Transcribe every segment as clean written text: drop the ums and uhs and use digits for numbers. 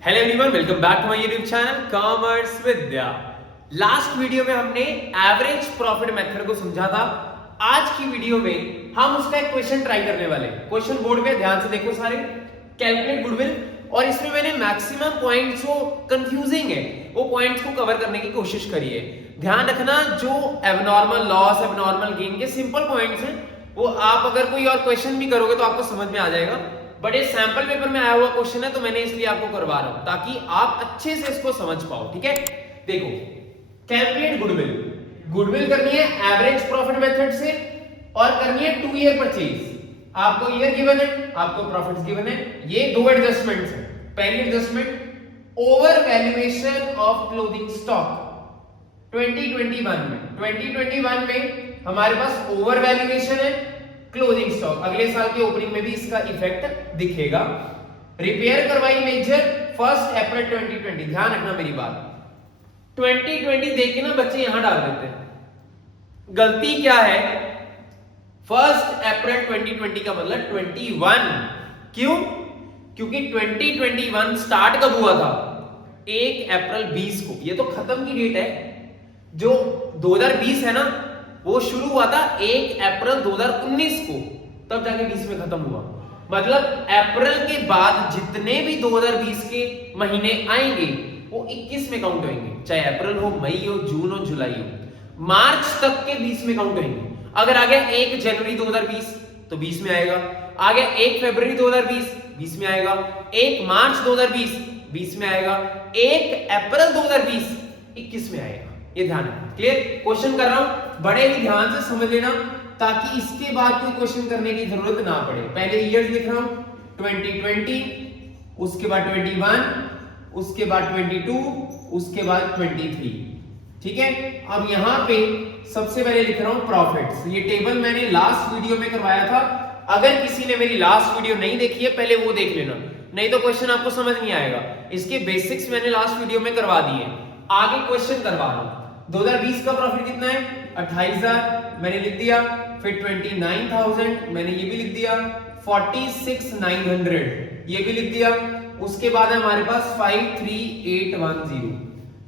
Hello everyone, welcome back to my YouTube channel commerce Vidya. Last video में हमने average profit method को समझा था। आज की वीडियो में हम उसका एक क्वेश्चन ट्राई करने वाले। क्वेश्चन बोर्ड पे ध्यान से देखो सारे। कैलकुलेट गुडविल, और इसमें मैंने मैक्सिमम पॉइंट्स जो कंफ्यूजिंग है वो पॉइंट्स को कवर करने की कोशिश करी है। ध्यान रखना, जो एबनॉर्मल लॉस, एबनॉर्मल गेन के सिंपल पॉइंट्स हैं वो आप अगर कोई और क्वेश्चन भी करोगे तो आपको समझ में आ जाएगा। बट ये सैंपल पेपर में आया हुआ क्वेश्चन है तो मैंने इसलिए आपको करवा रहा हूं ताकि आप अच्छे से इसको समझ पाओ। ठीक है, देखो कैलकुलेट गुडविल। गुडविल करनी है एवरेज प्रॉफिट मेथड से और करनी है 2 ईयर परचेज। आपको ईयर गिवन है, आपको प्रॉफिट्स गिवन है। ये दो एडजस्टमेंट्स हैं। पहली adjustment over valuation of clothing stock 2021 में हमारे पास ओवर वैल्यूएशन है क्लोजिंग स्टॉक। अगले साल के ओपनिंग में भी इसका इफेक्ट दिखेगा। रिपेयर करवाई मेजर 1 अप्रैल 2020। ध्यान रखना मेरी बात, 2020 देख के ना बच्चे यहां डाल देते हैं। गलती क्या है? 1 अप्रैल 2020 का मतलब 21। क्यों? क्योंकि 2021 स्टार्ट कब हुआ था? 1 अप्रैल 20 को। ये तो खत्म की डेट है। जो 2020 है ना वो शुरू हुआ था 1 अप्रैल 2019 को, तब जाके 20 में खत्म हुआ। मतलब अप्रैल के बाद जितने भी 2020 के महीने आएंगे वो 21 में काउंट होंगे, चाहे अप्रैल हो, मई हो, जून हो, जुलाई हो। मार्च तक के 20 में काउंट होंगे। अगर आ गया 1 जनवरी 2020 तो 20 में आएगा। आ गया 1 फरवरी 2020 20 में आएगा। 1 मार्च 2020 20 में आएगा। 1 अप्रैल 2020 21 में आएगा। ये ध्यान रखना। क्लियर? क्वेश्चन कर रहा हूं, बड़े ही ध्यान से समझ लेना ताकि इसके बाद कोई क्वेश्चन करने की जरूरत ना पड़े। पहले ईयर्स लिख रहा हूं 2020, उसके बाद 21, उसके बाद 22, उसके बाद 23। ठीक है, अब यहां पे सबसे पहले लिख रहा हूं प्रॉफिट्स। ये टेबल मैंने लास्ट वीडियो में करवाया था। अगर किसी ने मेरी लास्ट वीडियो नहीं देखी है पहले वो देख लेना, नहीं तो क्वेश्चन आपको समझ नहीं आएगा। इसके बेसिक्स मैंने लास्ट वीडियो में करवा दिए। आगे क्वेश्चन करवा रहा हूं। 2020 का प्रॉफिट कितना है? 28,000 मैंने लिख दिया। फिर 29,000 मैंने ये भी लिख दिया। 46,900 ये भी लिख दिया। उसके बाद है हमारे पास 53,810।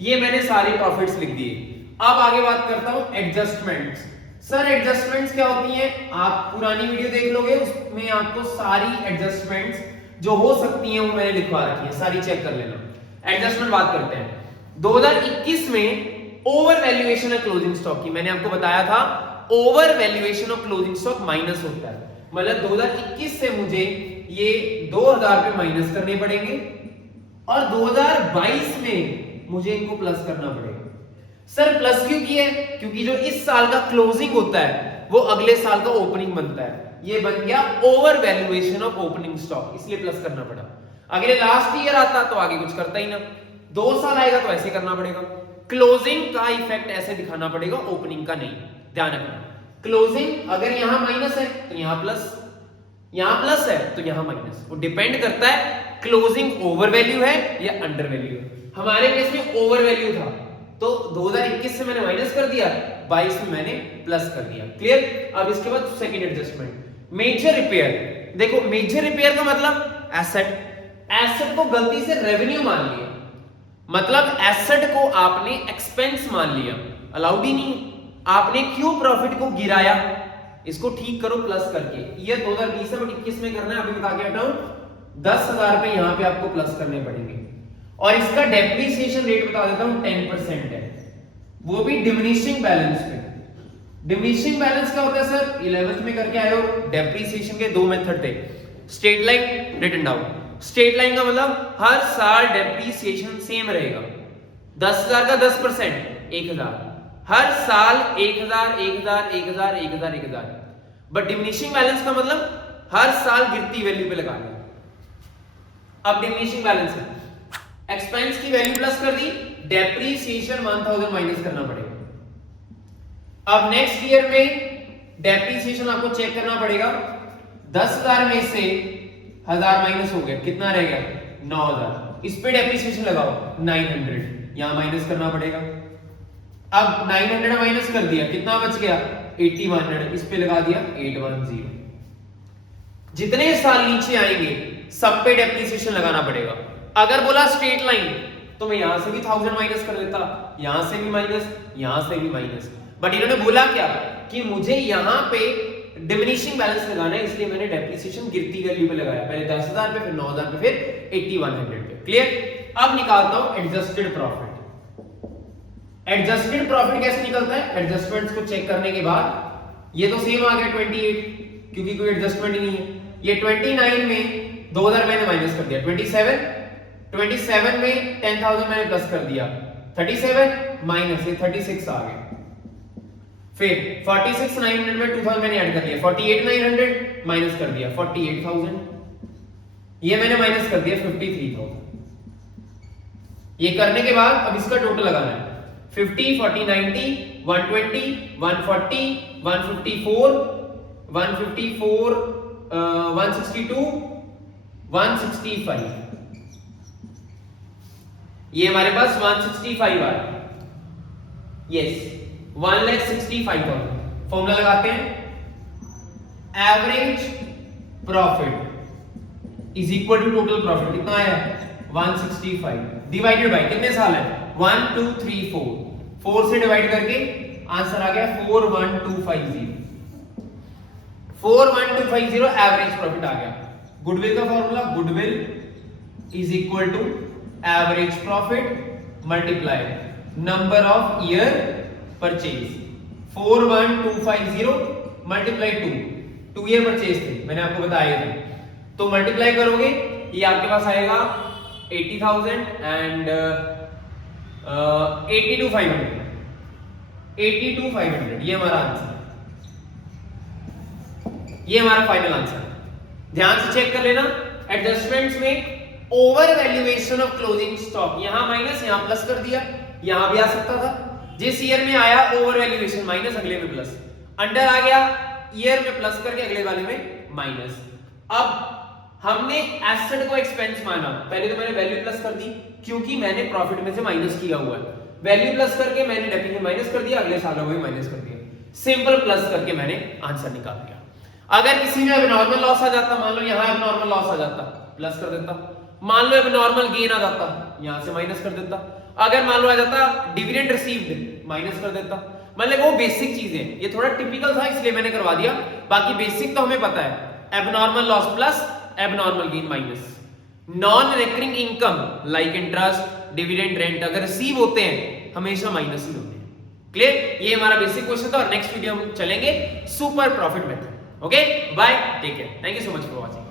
ये मैंने सारे प्रॉफिट्स लिख दिए। अब आगे बात करता हूं एडजस्टमेंट्स। सर एडजस्टमेंट्स क्या होती हैं? आप पुरानी वीडियो देख लोगे, उसमें आपको सारी एडजस्टमेंट्स जो हो सकती हैं वो मैंने लिखवा रखी है, सारी चेक कर लेना। एडजस्टमेंट बात करते हैं। 2021 में over valuation of closing stock की मैंने आपको बताया था। Over valuation of closing stock minus होता है, मतलब 2021 से मुझे ये 2,000 रुपए माइनस करने पड़ेंगे और 2022 में मुझे इनको प्लस करना पड़ेगा। सर प्लस क्यों किया है? क्योंकि जो इस साल का क्लोजिंग होता है वो अगले साल का ओपनिंग बनता है। ये बन गया over valuation of opening stock, इसलिए प्लस करना पड़ा। अगले लास्ट ईयर आता तो आगे कुछ करता ही ना। 2 साल आएगा तो ऐसे करना पड़ेगा। क्लोजिंग का इफेक्ट ऐसे दिखाना पड़ेगा, ओपनिंग का नहीं। ध्यान रखना, क्लोजिंग अगर यहां माइनस है तो यहां प्लस, यहां प्लस है तो यहां माइनस। वो डिपेंड करता है क्लोजिंग ओवर वैल्यू है या अंडर वैल्यू है। हमारे केस में ओवर वैल्यू था तो 2021 से मैंने माइनस कर दिया, 22 में मैंने प्लस कर दिया। क्लियर? अब इसके बाद सेकंड एडजस्टमेंट मेजर रिपेयर। देखो मेजर रिपेयर का मतलब एसेट को गलती से रेवेन्यू मान लिया, मतलब एसेट को आपने एक्सपेंस मान लिया, अलाउड ही नहीं। आपने क्यों प्रॉफिट को गिराया? इसको ठीक करो प्लस करके। ईयर 2020 बट 21 में करना है। अभी बता के हटाऊं, 10,000 रुपए यहां पे आपको प्लस करने पड़ेंगे। और इसका डेप्रिसिएशन रेट बता देता हूं 10% है, वो भी डिमिनिशिंग बैलेंस पे। डिमिनिशिंग बैलेंस क्या होता है सर? 11th में करके आए हो। डेप्रिसिएशन के 2 मेथड थे, straight line, written down. Straight line का मतलब हर साल डेप्रिसिएशन सेम रहेगा। 10,000 का 10% 1,000, हर साल 1,000 1,000 1,000 1,000 1,000। बट डिमिनिशिंग बैलेंस का मतलब हर साल गिरती वैल्यू पे लगाना। अब डिमिनिशिंग बैलेंस है, एक्सपेंस की वैल्यू प्लस कर दी, डेप्रिसिएशन 1,000 माइनस करना पड़ेगा। अब नेक्स्ट ईयर में डेप्रिसिएशन आपको चेक करना पड़ेगा। 10,000 में से 1,000 माइनस हो गया, कितना रह गया? 9,000। इस पे डेप्रिसिएशन लगाओ 900, यहां माइनस करना पड़ेगा। अब 900 माइनस कर दिया, कितना बच गया? 8100। इस पे लगा दिया 810। जितने साल नीचे आएंगे सब पे डेप्रिसिएशन लगाना पड़ेगा। अगर बोला स्ट्रेट लाइन तो मैं यहां से भी 1000 माइनस कर देता, यहां से भी माइनस, यहां से भी माइनस, बट इन्होंने बोला क्या कि मुझे यहां पे डिमिनिशिंग बैलेंस लगाना है, इसलिए मैंने डेप्रिसिएशन गिरती वैल्यू पे लगाया, पहले 10,000 पे, फिर 9,000 पे, फिर 8100 पे। क्लियर? अब निकालता हूं एडजस्टेड प्रॉफिट। एडजस्टेड प्रॉफिट कैसे निकलता है? एडजस्टमेंट्स को चेक करने के बाद ये तो सेम आ गया 28, क्योंकि कोई एडजस्टमेंट ही नहीं है। ये 29 में 2000 मैंने माइनस कर दिया, 27 में 10,000 मैंने प्लस कर दिया, 37 माइनस ये 36 आ गया। फिर 46,900 में 2000 मैंने ऐड कर दिया, 48,900 माइनस कर दिया, 48,000, ये मैंने माइनस कर दिया 53,000। ये करने के बाद अब इसका टोटल लगाना है, 50, 40, 90, 120, 140, 154, 162, 165, ये हमारे पास 165 आ रहा है। यस, 1,65,000। फॉर्मूला लगाते हैं, average profit is equal to total profit. कितना आया? 165 डिवाइडेड बाय कितने साल है? 1 2 3 4, 4 से डिवाइड करके आंसर आ गया 41250। 41250 एवरेज प्रॉफिट आ गया। गुडविल का formula, goodwill is equal to average profit multiply number of year purchase. 41250 multiply 2 year purchase थे, मैंने आपको बताया था, तो मल्टीप्लाई करोगे ये आपके पास आएगा 80,000 एंड 82,500। 82,500 ये हमारा आंसर, ये हमारा फाइनल आंसर। ध्यान से चेक कर लेना, एडजस्टमेंट्स में over valuation of closing stock, यहां माइनस यहां प्लस कर दिया, यहां भी आ सकता था। जिस ईयर में आया ओवर वैल्यूएशन माइनस, अगले में प्लस, अंडर आ गया ईयर में प्लस करके अगले वाले में माइनस। अब हमने एसेट को एक्सपेंस माना, पहले तो मैंने वैल्यू प्लस कर दी क्योंकि मैंने प्रॉफिट में से माइनस किया हुआ है, वैल्यू प्लस करके मैंने डेप्ट में माइनस कर दिया, अगले सालों में माइनस कर दिया, सिंपल प्लस करके मैंने आंसर निकाल दिया। अगर किसी में एबनॉर्मल लॉस आ जाता, मान लो यहां एबनॉर्मल लॉस आ जाता, प्लस कर देता, मान लो एबनॉर्मल गेन आ जाता, यहां से माइनस कर देता, अगर मान लो आ जाता डिविडेंड रिसीव्ड, माइनस कर देता। मतलब वो बेसिक चीजें, ये थोड़ा टिपिकल था इसलिए मैंने करवा दिया, बाकी बेसिक तो हमें पता है, abnormal loss plus, abnormal gain minus. Non recurring income like interest, dividend, rent अगर रिसीव होते हैं हमेशा माइनस ही होते हैं। क्लियर? ये हमारा बेसिक क्वेश्चन था और नेक्स्ट वीडियो हम चलेंगे super profit method. Okay, bye, take care, thank you so much for watching.